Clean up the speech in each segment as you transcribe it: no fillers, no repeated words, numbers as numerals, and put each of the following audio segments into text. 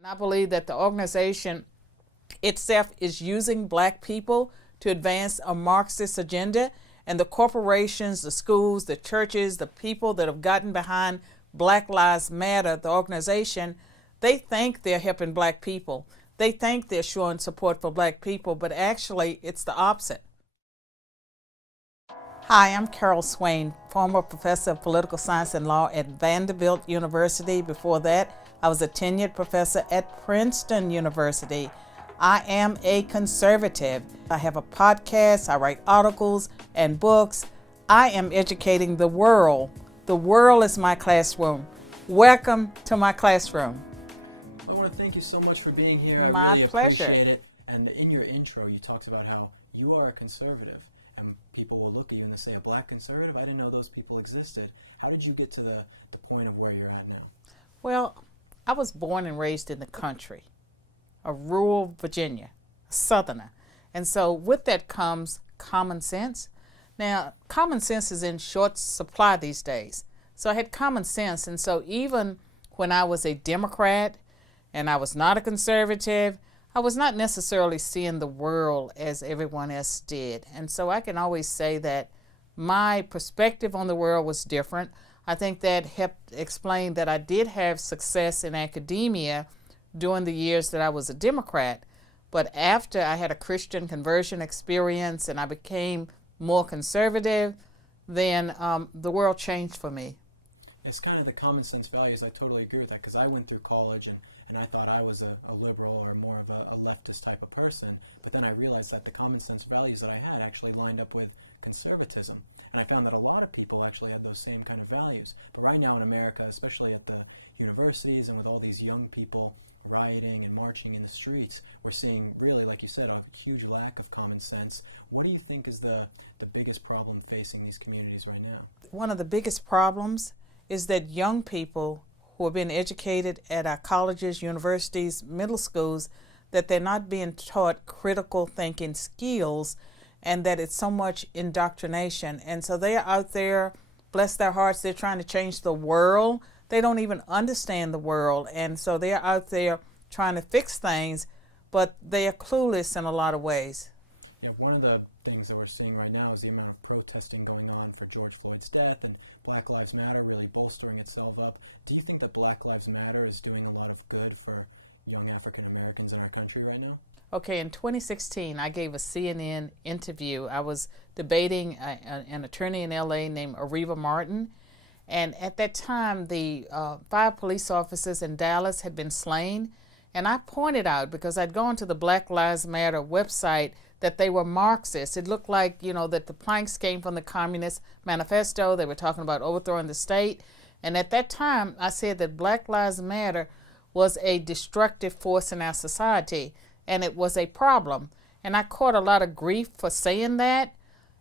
And I believe that the organization itself is using black people to advance a Marxist agenda, and the corporations, the schools, the churches, the people that have gotten behind Black Lives Matter, the organization, they think they're helping black people. They think they're showing support for black people, but actually it's the opposite. Hi, I'm Carol Swain, former professor of political science and law at Vanderbilt University. Before that, I was a tenured professor at Princeton University. I am a conservative. I have a podcast, I write articles and books. I am educating the world. The world is my classroom. Welcome to my classroom. I want to thank you so much for being here. My I really pleasure. appreciate it. And in your intro, you talked about how you are a conservative. And people will look at you and they say, a black conservative? I didn't know those people existed. How did you get to the point of where you're at now? Well, I was born and raised in the country, a rural Virginia, a southerner. And so with that comes common sense. Now, common sense is in short supply these days. So I had common sense. And so even when I was a Democrat and I was not a conservative, I was not necessarily seeing the world as everyone else did. And so I can always say that my perspective on the world was different. I think that helped explain that I did have success in academia during the years that I was a Democrat. But after I had a Christian conversion experience and I became more conservative, then the world changed for me. It's kind of the common sense values. I totally agree with that because I went through college and I thought I was a liberal or more of a leftist type of person. But then I realized that the common sense values that I had actually lined up with conservatism. And I found that a lot of people actually had those same kind of values. But right now in America, especially at the universities and with all these young people rioting and marching in the streets, we're seeing really, like you said, a huge lack of common sense. What do you think is the biggest problem facing these communities right now? One of the biggest problems is that young people who are being educated at our colleges, universities, middle schools, that they're not being taught critical thinking skills and that it's so much indoctrination. And so they're out there, bless their hearts, they're trying to change the world. They don't even understand the world. And so they're out there trying to fix things, but they are clueless in a lot of ways. Yeah, one of the things that we're seeing right now is the amount of protesting going on for George Floyd's death and Black Lives Matter really bolstering itself up. Do you think that Black Lives Matter is doing a lot of good for young African Americans in our country right now? Okay, in 2016, I gave a CNN interview. I was debating an attorney in LA named Areva Martin. And at that time, the 5 police officers in Dallas had been slain. And I pointed out, because I'd gone to the Black Lives Matter website, that they were Marxist. It looked like, that the planks came from the Communist Manifesto. They were talking about overthrowing the state. And at that time, I said that Black Lives Matter was a destructive force in our society, and it was a problem. And I caught a lot of grief for saying that.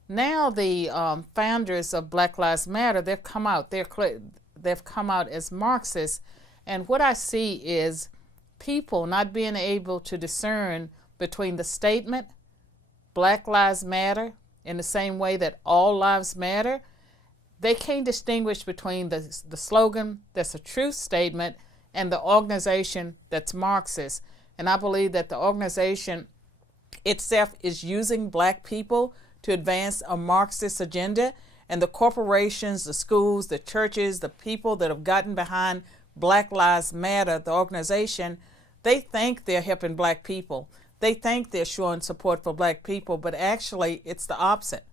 Now the founders of Black Lives Matter, they've come out. They've come out as Marxists. And what I see is people not being able to discern between the statement, Black Lives Matter, in the same way that all lives matter. They can't distinguish between the slogan that's a truth statement and the organization that's Marxist. And I believe that the organization itself is using black people to advance a Marxist agenda, and the corporations, the schools, the churches, the people that have gotten behind Black Lives Matter, the organization, they think they're helping black people. They think they're showing support for black people, but actually it's the opposite.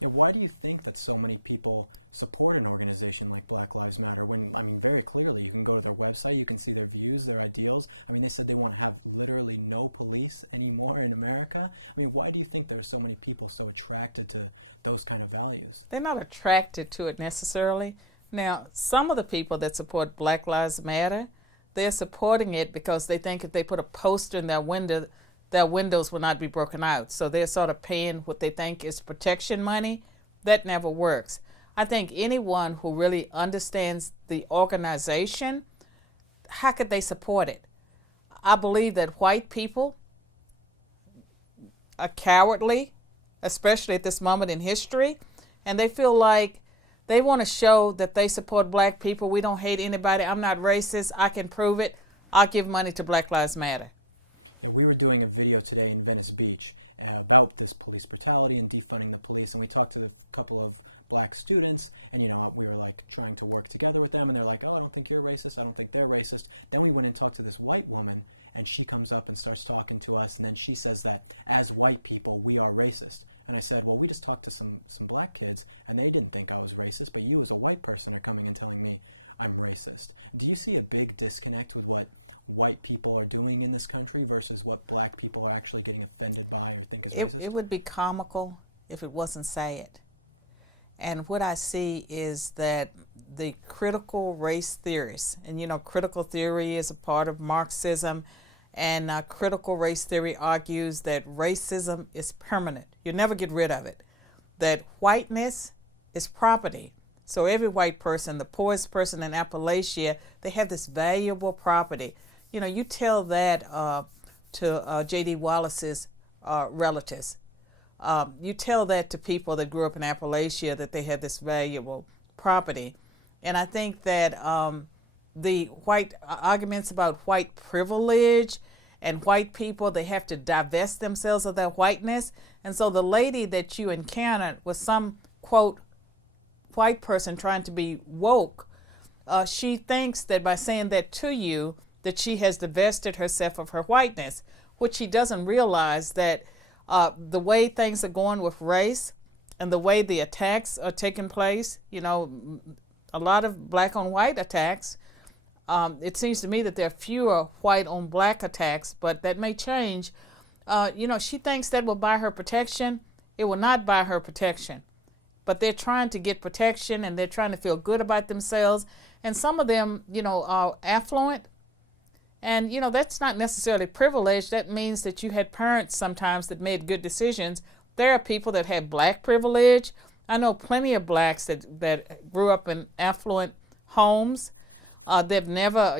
Yeah, why do you think that so many people support an organization like Black Lives Matter when, very clearly you can go to their website, you can see their views, their ideals. They said they want to have literally no police anymore in America. Why do you think there are so many people so attracted to those kind of values? They're not attracted to it necessarily. Now, some of the people that support Black Lives Matter, they're supporting it because they think if they put a poster in their window, their windows will not be broken out. So they're sort of paying what they think is protection money. That never works. I think anyone who really understands the organization, how could they support it? I believe that white people are cowardly, especially at this moment in history, and they feel like they want to show that they support black people. We don't hate anybody. I'm not racist. I can prove it. I'll give money to Black Lives Matter. We were doing a video today in Venice Beach about this police brutality and defunding the police, and we talked to a couple of black students, and we were like trying to work together with them, and they're like, oh, I don't think you're racist, I don't think they're racist. Then we went and talked to this white woman, and she comes up and starts talking to us, and then she says that as white people we are racist. And I said, well, we just talked to some black kids, and they didn't think I was racist, but you as a white person are coming and telling me I'm racist. Do you see a big disconnect with what white people are doing in this country versus what black people are actually getting offended by or think is racist? It would be comical if it wasn't sad. And what I see is that the critical race theorists, and critical theory is a part of Marxism, and critical race theory argues that racism is permanent. You never get rid of it. That whiteness is property. So every white person, the poorest person in Appalachia, they have this valuable property. You tell that to J.D. Wallace's relatives. You tell that to people that grew up in Appalachia, that they have this valuable property. And I think that the white arguments about white privilege and white people, they have to divest themselves of their whiteness. And so the lady that you encountered was some, quote, white person trying to be woke. She thinks that by saying that to you, that she has divested herself of her whiteness, which she doesn't realize that the way things are going with race and the way the attacks are taking place, a lot of black on white attacks. It seems to me that there are fewer white on black attacks, but that may change. She thinks that will buy her protection. It will not buy her protection. But they're trying to get protection, and they're trying to feel good about themselves. And some of them, are affluent. And, that's not necessarily privilege. That means that you had parents sometimes that made good decisions. There are people that have black privilege. I know plenty of blacks that grew up in affluent homes. They've never,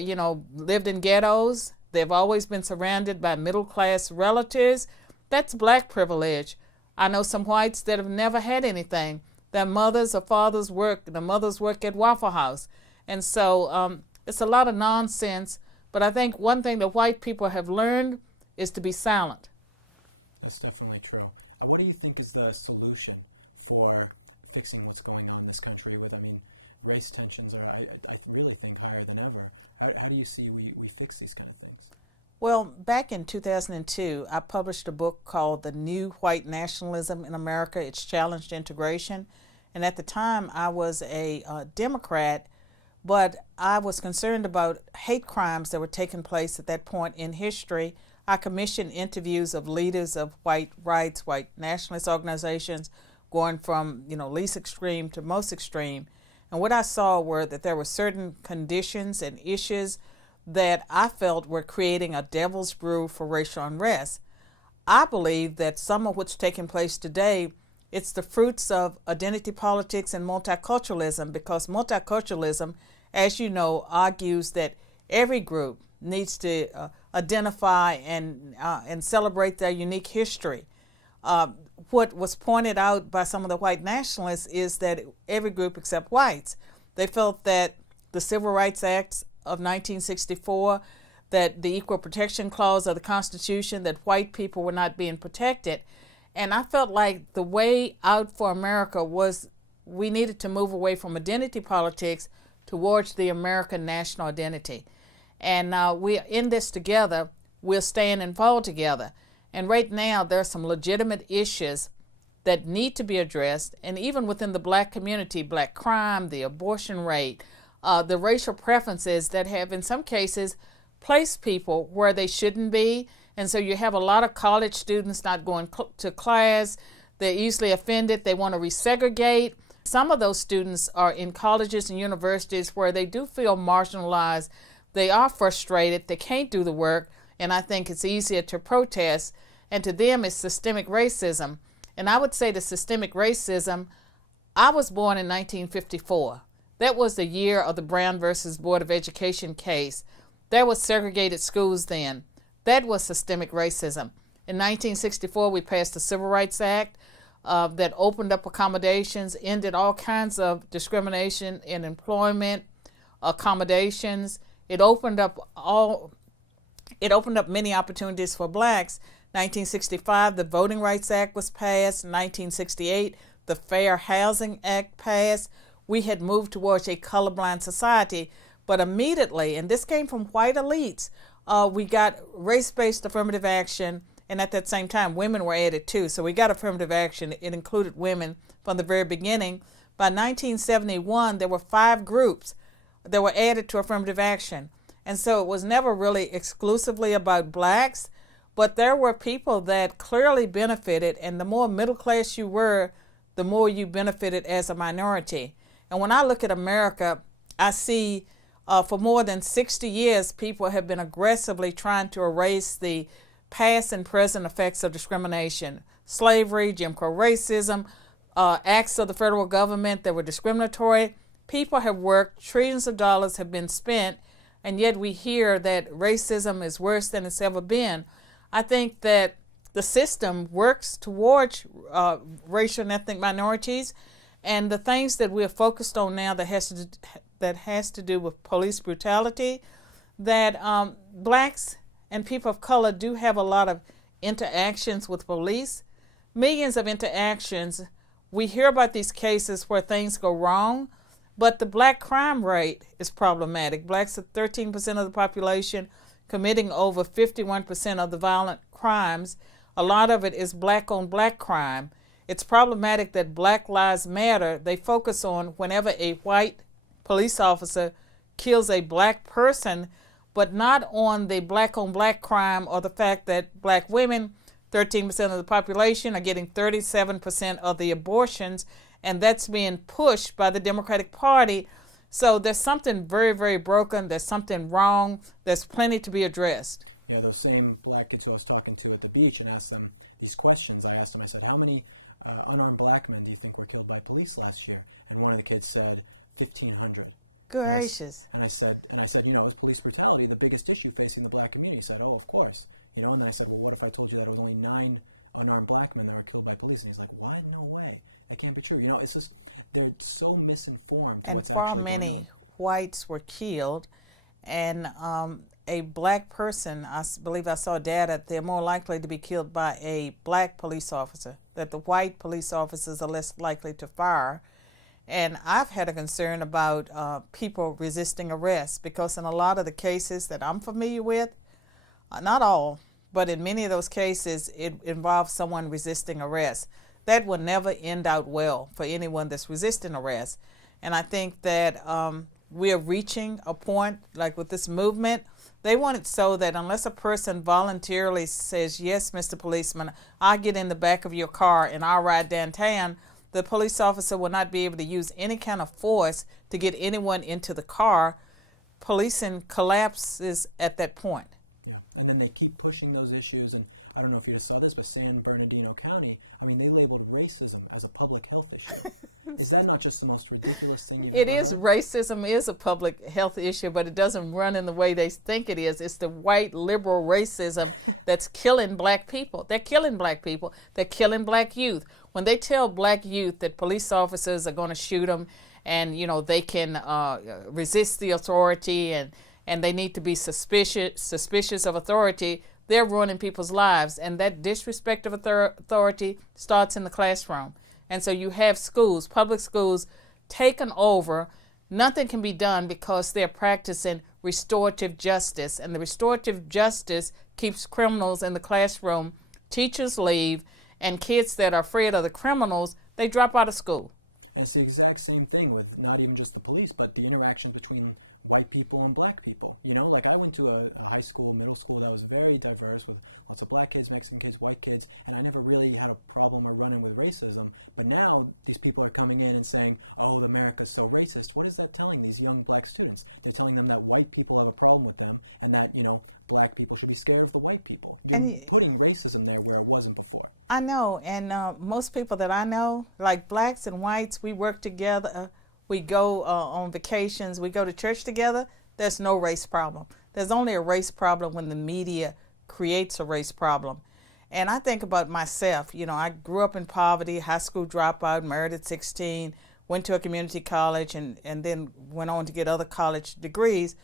lived in ghettos. They've always been surrounded by middle-class relatives. That's black privilege. I know some whites that have never had anything. Their mothers or fathers work at Waffle House. And so it's a lot of nonsense. But I think one thing that white people have learned is to be silent. That's definitely true. What do you think is the solution for fixing what's going on in this country with, race tensions are, I really think, higher than ever. How do you see we fix these kind of things? Well, back in 2002, I published a book called The New White Nationalism in America, Its Challenge to Integration. And at the time, I was a Democrat, but I was concerned about hate crimes that were taking place at that point in history. I commissioned interviews of leaders of white rights, white nationalist organizations, going from least extreme to most extreme. And what I saw were that there were certain conditions and issues that I felt were creating a devil's brew for racial unrest. I believe that some of what's taking place today, it's the fruits of identity politics and multiculturalism, because multiculturalism, as you know, argues that every group needs to identify and celebrate their unique history. What was pointed out by some of the white nationalists is that every group except whites, they felt that the Civil Rights Act of 1964, that the Equal Protection Clause of the Constitution, that white people were not being protected. And I felt like the way out for America was we needed to move away from identity politics towards the American national identity. And we're in this together. We'll stand and fall together. And right now, there are some legitimate issues that need to be addressed. And even within the black community, black crime, the abortion rate, the racial preferences that have, in some cases, placed people where they shouldn't be. And so you have a lot of college students not going to class. They're easily offended. They want to resegregate. Some of those students are in colleges and universities where they do feel marginalized. They are frustrated. They can't do the work. And I think it's easier to protest. And to them, it's systemic racism. And I would say the systemic racism, I was born in 1954. That was the year of the Brown versus Board of Education case. There was segregated schools then. That was systemic racism. In 1964, we passed the Civil Rights Act that opened up accommodations, ended all kinds of discrimination in employment, accommodations. It opened up all It opened up many opportunities for blacks. 1965, the Voting Rights Act was passed. 1968, the Fair Housing Act passed. We had moved towards a colorblind society, but immediately, and this came from white elites, we got race-based affirmative action, and at that same time, women were added too. So we got affirmative action. It included women from the very beginning. By 1971, there were 5 groups that were added to affirmative action. And so it was never really exclusively about blacks, but there were people that clearly benefited, and the more middle class you were, the more you benefited as a minority. And when I look at America, I see for more than 60 years, people have been aggressively trying to erase the past and present effects of discrimination. Slavery, Jim Crow racism, acts of the federal government that were discriminatory. People have worked, trillions of dollars have been spent, and yet we hear that racism is worse than it's ever been. I think that the system works towards racial and ethnic minorities, and the things that we're focused on now that has to do with police brutality, that blacks and people of color do have a lot of interactions with police, millions of interactions. We hear about these cases where things go wrong, but the black crime rate is problematic. Blacks are 13% of the population, committing over 51% of the violent crimes. A lot of it is black-on-black crime. It's problematic that Black Lives Matter, they focus on whenever a white police officer kills a black person, but not on the black-on-black crime or the fact that black women, 13% of the population, are getting 37% of the abortions, and that's being pushed by the Democratic Party. So there's something very, very broken. There's something wrong. There's plenty to be addressed. Yeah, those same black kids who I was talking to at the beach and asked them these questions. I asked them, I said, how many unarmed black men do you think were killed by police last year? And one of the kids said, 1,500. Gracious. And I said, is police brutality the biggest issue facing the black community? He said, oh, of course. And then I said, well, what if I told you that it was only 9 unarmed black men that were killed by police? And he's like, what? No way. That can't be true. It's just, they're so misinformed. And far many whites were killed, and a black person, I believe I saw data, they're more likely to be killed by a black police officer, that the white police officers are less likely to fire. And I've had a concern about people resisting arrest, because in a lot of the cases that I'm familiar with, not all, but in many of those cases, it involves someone resisting arrest. That will never end out well for anyone that's resisting arrest. And I think that we're reaching a point, like with this movement, they want it so that unless a person voluntarily says, yes, Mr. Policeman, I'll get in the back of your car and I'll ride downtown, the police officer will not be able to use any kind of force to get anyone into the car. Policing collapses at that point. Yeah. And then they keep pushing those issues, and I don't know if you just saw this, but San Bernardino County, they labeled racism as a public health issue. Is that not just the most ridiculous thing you've It ever is. heard? Racism is a public health issue, but it doesn't run in the way they think it is. It's the white liberal racism that's killing black people. They're killing black people. They're killing black youth. When they tell black youth that police officers are going to shoot them, and they can resist the authority, and they need to be suspicious of authority, they're ruining people's lives. And that disrespect of authority starts in the classroom. And so you have schools, public schools, taken over. Nothing can be done because they're practicing restorative justice. And the restorative justice keeps criminals in the classroom. Teachers leave, and kids that are afraid of the criminals, they drop out of school. And it's the exact same thing with not even just the police, but the interaction between white people and black people. Like I went to a high school, middle school that was very diverse with lots of black kids, Mexican kids, white kids, and I never really had a problem or run-in with racism. But now these people are coming in and saying, oh, America's so racist. What is that telling these young black students? They're telling them that white people have a problem with them, and that, black people should be scared of the white people. You're putting racism there where it wasn't before. I know, and most people that I know, like blacks and whites, we work together. We go on vacations. We go to church together. There's no race problem. There's only a race problem when the media creates a race problem. And I think about myself. I grew up in poverty, high school dropout, married at 16, went to a community college, and then went on to get other college degrees.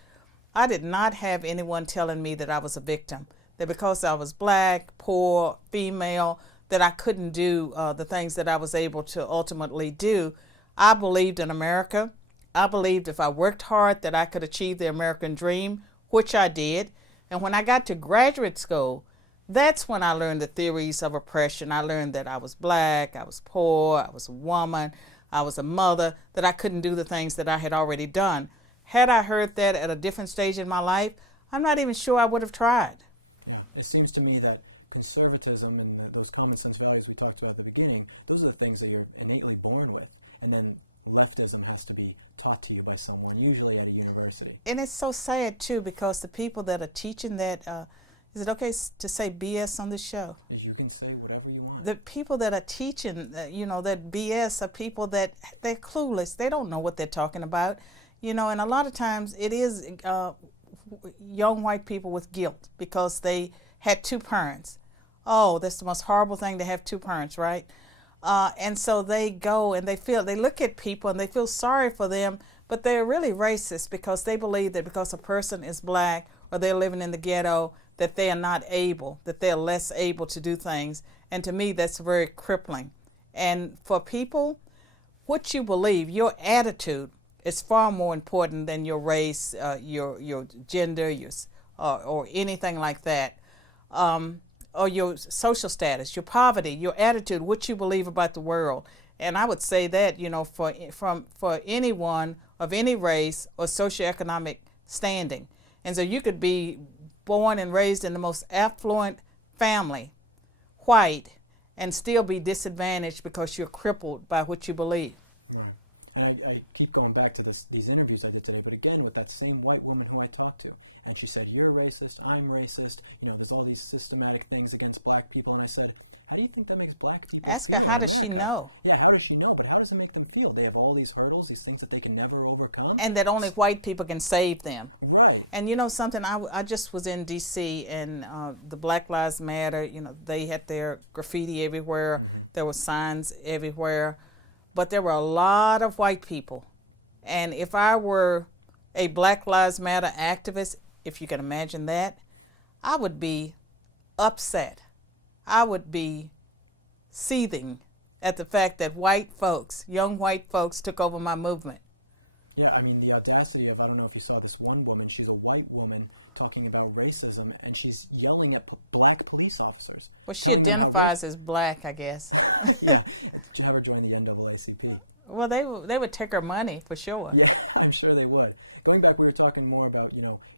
I did not have anyone telling me that I was a victim, that because I was black, poor, female, that I couldn't do the things that I was able to ultimately do. I believed in America. I believed if I worked hard that I could achieve the American dream, which I did. And when I got to graduate school, that's when I learned the theories of oppression. I learned that I was black, I was poor, I was a woman, I was a mother, that I couldn't do the things that I had already done. Had I heard that at a different stage in my life, I'm not even sure I would have tried. Yeah, it seems to me that conservatism and those common sense values we talked about at the beginning, those are the things that you're innately born with. And then leftism has to be taught to you by someone, usually at a university. And it's so sad, too, because the people that are teaching that, is it okay to say BS on this show? You can say whatever you want. The people that are teaching, that BS are people that they're clueless. They don't know what they're talking about. And a lot of times it is young white people with guilt because they had two parents. Oh, that's the most horrible thing to have two parents, right? And so they go and they look at people and they feel sorry for them, but they're really racist because they believe that because a person is black or they're living in the ghetto, that they are not able, that they're less able to do things. And to me, that's very crippling. And for people, what you believe, your attitude is far more important than your race, your gender, or anything like that. Or your social status, your poverty, your attitude, what you believe about the world. And I would say that, for anyone of any race or socioeconomic standing. And so you could be born and raised in the most affluent family, white, and still be disadvantaged because you're crippled by what you believe. Right. And I keep going back to these interviews I did today, but again with that same white woman who I talked to. And she said, you're racist, I'm racist, there's all these systematic things against black people. And I said, how do you think that makes black people Ask feel? her, how does she know? Yeah, how does she know? But how does it make them feel? They have all these hurdles, these things that they can never overcome? And that only white people can save them. Right. And something, I just was in D.C. and the Black Lives Matter, they had their graffiti everywhere. Mm-hmm. There were signs everywhere. But there were a lot of white people. And if I were a Black Lives Matter activist, if you can imagine that, I would be upset. I would be seething at the fact that young white folks took over my movement. Yeah, I mean, the audacity of, I don't know if you saw this one woman, she's a white woman talking about racism, and she's yelling at black police officers. Well, she identifies as black, I guess. Yeah. Did you have her join the NAACP? Well, they would take her money, for sure. Yeah, I'm sure they would. Going back, we were talking more about,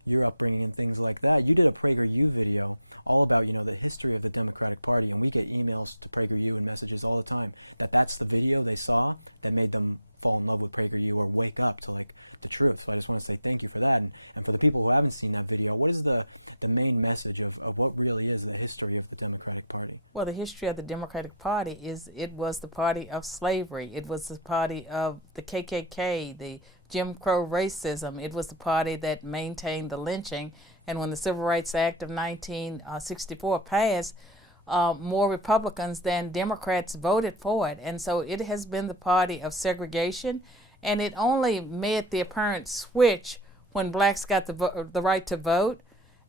your upbringing and things like that. You did a PragerU video all about, the history of the Democratic Party, and we get emails to PragerU and messages all the time that's the video they saw that made them fall in love with PragerU or wake up to, the truth. So I just want to say thank you for that. And for the people who haven't seen that video, what is the main message of what really is the history of the Democratic Party? Well, the history of the Democratic Party is it was the party of slavery. It was the party of the KKK, the Jim Crow racism. It was the party that maintained the lynching. And when the Civil Rights Act of 1964 passed, more Republicans than Democrats voted for it. And so it has been the party of segregation. And it only made the apparent switch when blacks got the right to vote.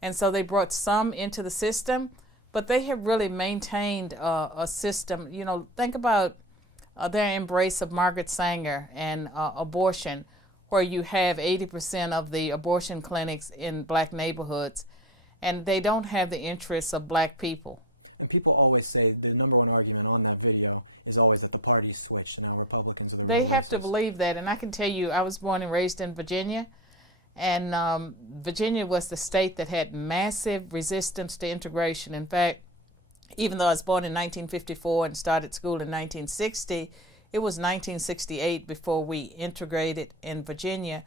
And so they brought some into the system. But they have really maintained a system. Think about their embrace of Margaret Sanger and abortion, where you have 80% of the abortion clinics in black neighborhoods, and they don't have the interests of black people. And people always say the number one argument on that video is always that the party's switched, now Republicans are the They have to believe that, and I can tell you, I was born and raised in Virginia, and Virginia was the state that had massive resistance to integration. In fact, even though I was born in 1954 and started school in 1960, it was 1968 before we integrated in Virginia.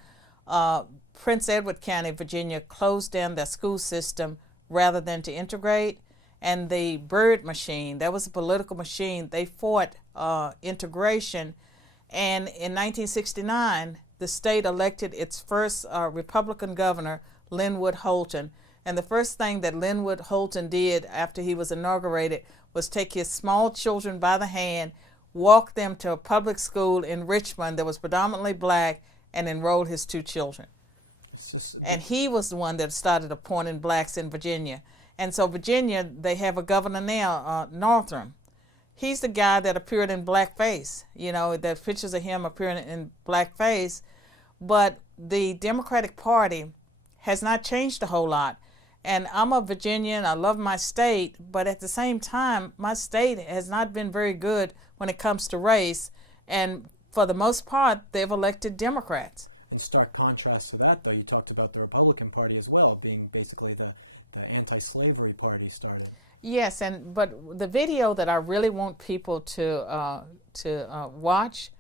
Prince Edward County, Virginia, closed down their school system rather than to integrate. And the Byrd machine, that was a political machine, they fought integration. And in 1969, the state elected its first Republican governor, Linwood Holton. And the first thing that Linwood Holton did after he was inaugurated was take his small children by the hand, walk them to a public school in Richmond that was predominantly black, and enroll his two children. And he was the one that started appointing blacks in Virginia. And so Virginia, they have a governor now, Northam. He's the guy that appeared in blackface. You know, the pictures of him appearing in blackface. But the Democratic Party has not changed a whole lot. And I'm a Virginian, I love my state, but at the same time, my state has not been very good when it comes to race. And for the most part, they've elected Democrats. In stark contrast to that, though, you talked about the Republican Party as well, being basically the anti-slavery party started. Yes, but the video that I really want people to watch,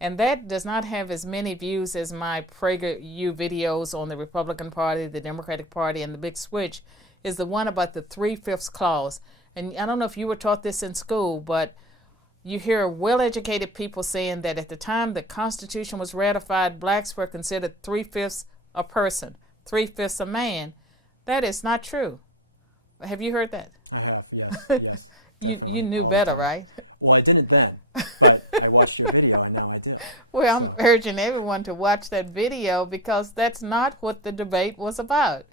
and that does not have as many views as my PragerU videos on the Republican Party, the Democratic Party, and the Big Switch, is the one about the 3/5 clause. And I don't know if you were taught this in school, but you hear well-educated people saying that at the time the Constitution was ratified, blacks were considered 3/5 a person, 3/5 a man. That is not true. Have you heard that? I have, yes. You knew better, right? Well, I didn't then, but I watched your video. I know I did. Well, I'm urging everyone to watch that video because that's not what the debate was about.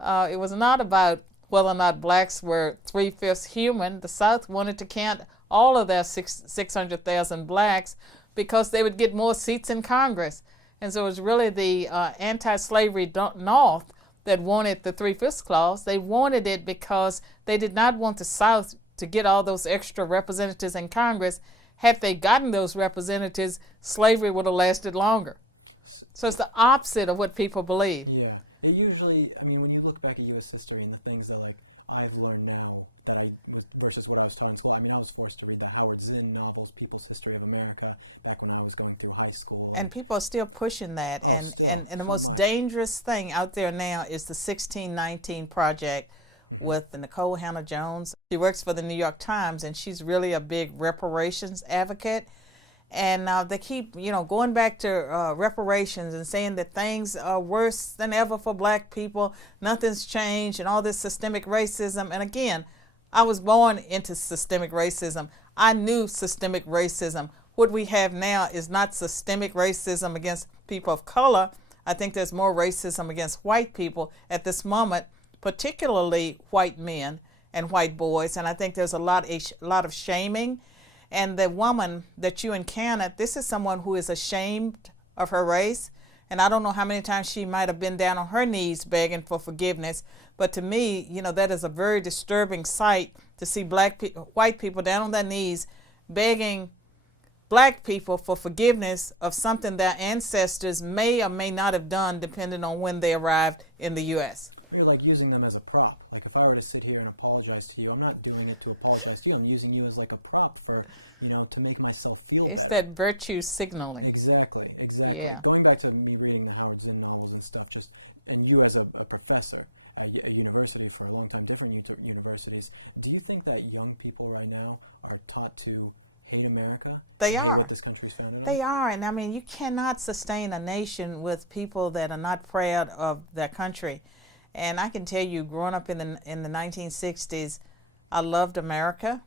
It was not about whether or not blacks were 3/5 human. The South wanted to count all of their 600,000 blacks because they would get more seats in Congress. And so it was really the anti-slavery North that wanted the 3/5 clause. They wanted it because they did not want the South to get all those extra representatives in Congress. Had they gotten those representatives, slavery would have lasted longer. So it's the opposite of what people believe. Yeah. It usually, I mean, when you look back at U.S. history and the things that, like, I've learned now that versus what I was taught in school, I mean, I was forced to read the Howard Zinn novels, People's History of America, back when I was going through high school. And people are still pushing that. And the most dangerous thing out there now is the 1619 Project with Nicole Hannah-Jones. She works for the New York Times, and she's really a big reparations advocate. And they keep, going back to reparations and saying that things are worse than ever for black people. Nothing's changed and all this systemic racism. And again, I was born into systemic racism. I knew systemic racism. What we have now is not systemic racism against people of color. I think there's more racism against white people at this moment, particularly white men and white boys. And I think there's a lot of shaming. And the woman that you encountered, this is someone who is ashamed of her race. And I don't know how many times she might have been down on her knees begging for forgiveness. But to me, that is a very disturbing sight to see white people down on their knees begging black people for forgiveness of something their ancestors may or may not have done, depending on when they arrived in the U.S. You're like using them as a prop. Like if I were to sit here and apologize to you, I'm not doing it to apologize to you. I'm using you as like a prop for, to make myself feel It's better. that virtue signaling. Exactly. Yeah. Going back to me reading the Howard Zinn novels and stuff, and you as a professor at a university for a long time, different universities, do you think that young people right now are taught to hate America? They are. are. What this country's founded on? They are. And I mean, you cannot sustain a nation with people that are not proud of their country. And I can tell you, growing up in the 1960s, I loved America.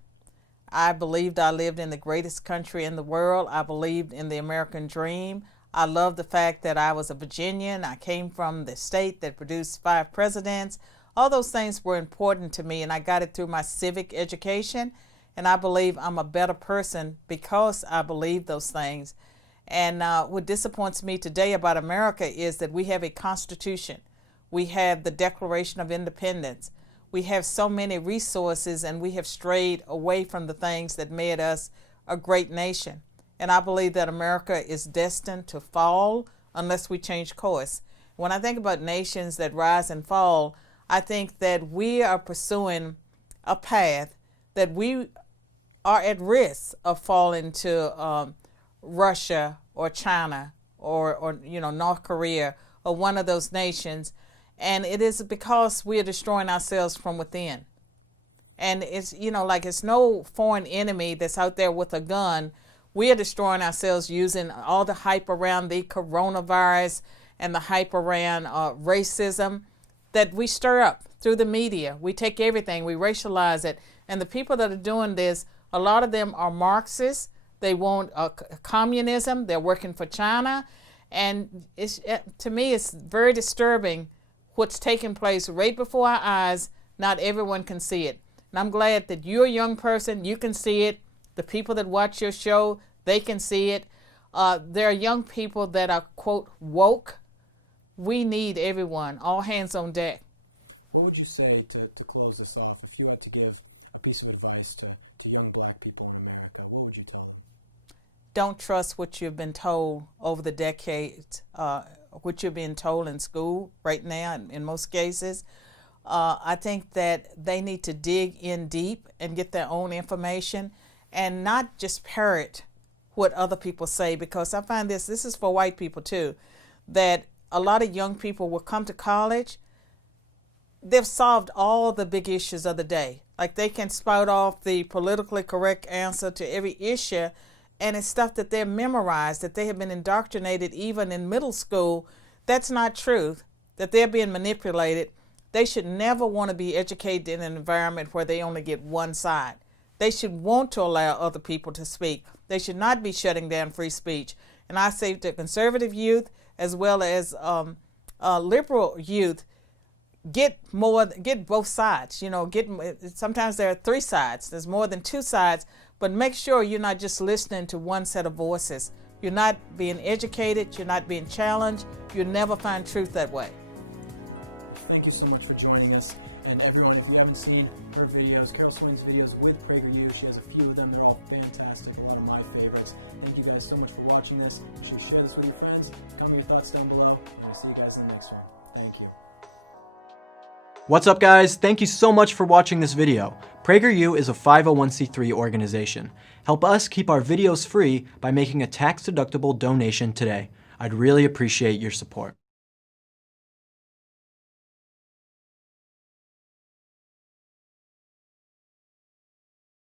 I believed I lived in the greatest country in the world. I believed in the American dream. I loved the fact that I was a Virginian. I came from the state that produced 5 presidents. All those things were important to me, and I got it through my civic education. And I believe I'm a better person because I believe those things. And what disappoints me today about America is that we have a constitution. We have the Declaration of Independence. We have so many resources, and we have strayed away from the things that made us a great nation. And I believe that America is destined to fall unless we change course. When I think about nations that rise and fall, I think that we are pursuing a path that we are at risk of falling to Russia or China or North Korea or one of those nations. And it is because we are destroying ourselves from within. And it's, it's no foreign enemy that's out there with a gun. We are destroying ourselves using all the hype around the coronavirus and the hype around racism that we stir up through the media. We take everything, we racialize it. And the people that are doing this, a lot of them are Marxists. They want communism. They're working for China. And to me, it's very disturbing what's taking place right before our eyes. Not everyone can see it. And I'm glad that you're a young person, you can see it. The people that watch your show, they can see it. There are young people that are, quote, woke. We need everyone, all hands on deck. What would you say to close this off? If you had to give a piece of advice to young black people in America, what would you tell them? Don't trust what you've been told over the decades, what you're being told in school right now in most cases. I think that they need to dig in deep and get their own information and not just parrot what other people say, because I find this is for white people too, that a lot of young people will come to college, they've solved all the big issues of the day. Like they can spout off the politically correct answer to every issue, and it's stuff that they're memorized, that they have been indoctrinated even in middle school. That's not truth, that they're being manipulated. They should never want to be educated in an environment where they only get one side. They should want to allow other people to speak. They should not be shutting down free speech. And I say to conservative youth as well as liberal youth, get both sides. You know, sometimes there are three sides. There's more than two sides, but make sure you're not just listening to one set of voices. You're not being educated. You're not being challenged. You'll never find truth that way. Thank you so much for joining us. And everyone, if you haven't seen her videos, Carol Swain's videos with PragerU, she has a few of them. They're all fantastic. They're one of my favorites. Thank you guys so much for watching this. You should share this with your friends. Comment your thoughts down below. And I'll see you guys in the next one. Thank you. What's up, guys? Thank you so much for watching this video. PragerU is a 501c3 organization. Help us keep our videos free by making a tax-deductible donation today. I'd really appreciate your support.